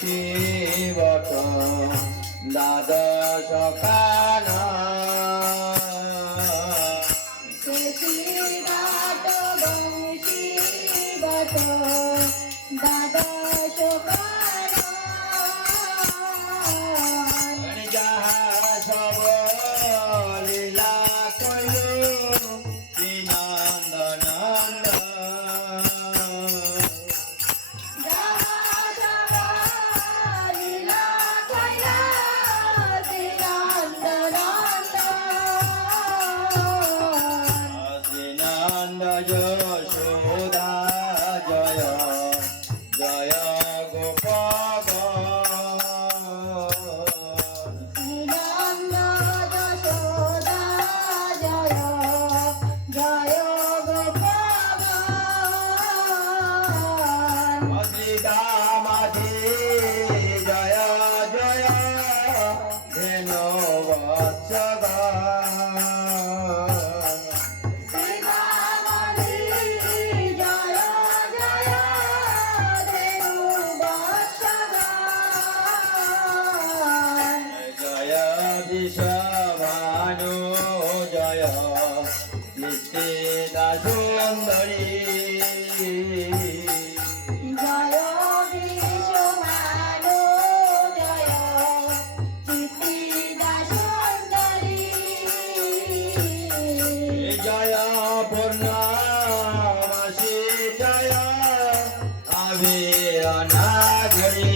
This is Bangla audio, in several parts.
শিবত দ্বাদশ কানা শিবত বংশীবত দ্বাদশ কানা যাহা সব লীলা কইল শ্রীনন্দ নন্দ যশোদা জয় জয় গোপাল শ্রীনন্দ যশোদা জয় জয় গোপাল অদ্রিতা মাঝি জয় জয় ধেনু বৎসগা বিশ্বভানু জয় নিশ্চিতা সুন্দরী জয় বিশ্বভানু জয় চিত্তিদা সুন্দরী জয় পূর্ণমাসী জয় আবিরনাগরী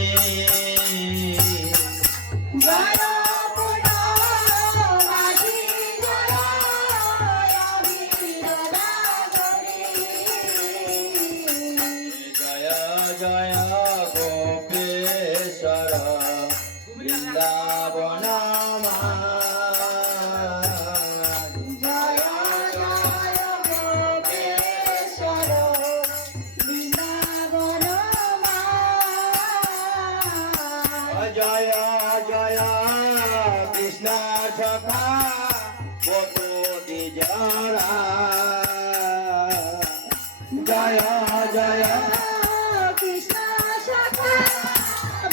জয় জয় গোপেশ্বর বৃন্দাবন জয় জয় গোপেশ্বর বৃন্দাবন জয় জয় কৃষ্ণ সখা বটুদি জরা জয় জয় কৃষ্ণ সখা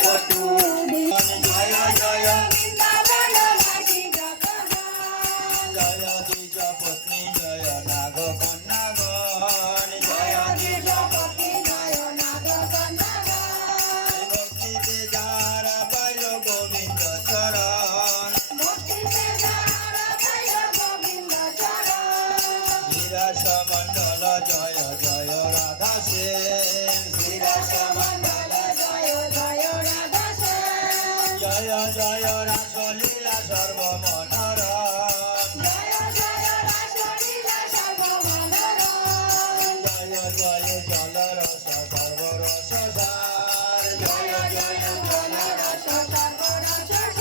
বটুদি জয় জয় বৃন্দাবনবাসী জগৎ জয় দ্বিজ পত্নী জয় নাগ কন্যাগণ জয় দ্বিজ পতি জয় নাগ কন্যাগণ ভক্তিতে যার পাইল গোবিন্দ চরণ ভক্তিতে যারা পাইল গোবিন্দ চরণ বিরাস মণ্ডল জয় জয় রাধা সেন বিরাস মণ্ডল জয় জয় রাধা সেন জয় জয় রাসলীলা সর্বমনোরম জয় জয় রাসলীলা সর্বমনোরম জয় জয় জল রস সর্বরস সার জয় জয় জলরস সর্বরস সার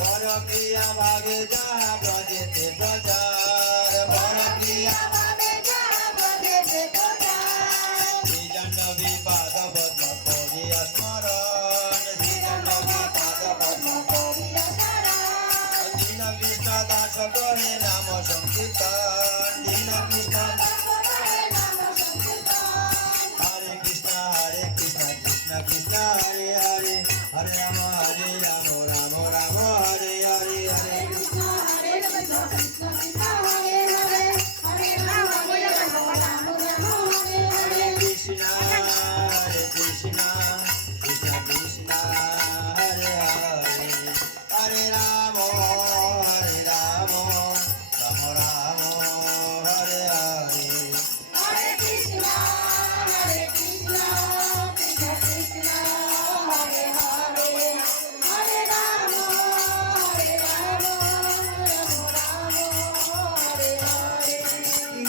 পরক্রিয়া ভাগে যাহা ব্রজেতে প্রচার পরক্রিয়া ভাবে যাহা ব্রজেতে প্রচার শ্রীজাহ্নবী পাদ পদ্ম করিয়া স্মরণ শ্রীজাহ্নবী পাদ পদ্ম করিয়া শরণ দীন কৃষ্ণ দাস কহে নাম সংকীর্তন দীন কৃষ্ণ হরে কৃষ্ণ কৃষ্ণ কৃষ্ণ হরে হরে হরে রাম রাম রাম হরে হরে হরে হরে কৃষ্ণ কৃষ্ণ কৃষ্ণ হরে হরে হরে রাম রাম রাম হরে হরে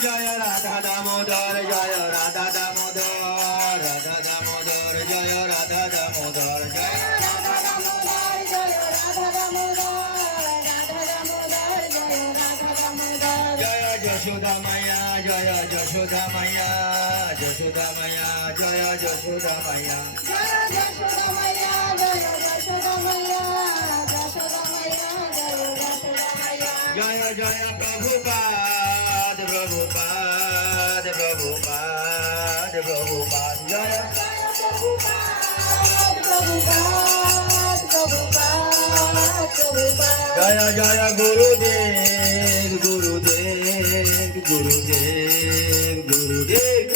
জয় রাধা দামোদর জয় রাধা দামোদর রাধা দামোদর জয় রাধা দামোদর জয় জয় যশোদা মায়া জয় যশোদা মায়া যশোদা মায়া জয় যশোদা মায়া জয় জয় প্রভুপাদ প্রভুপাদ প্রভুপাদ প্রভুপাদ জয় Prabhupada জয় জয় গুরুদেব গুরুদেব গুরুদেব গুরুদেব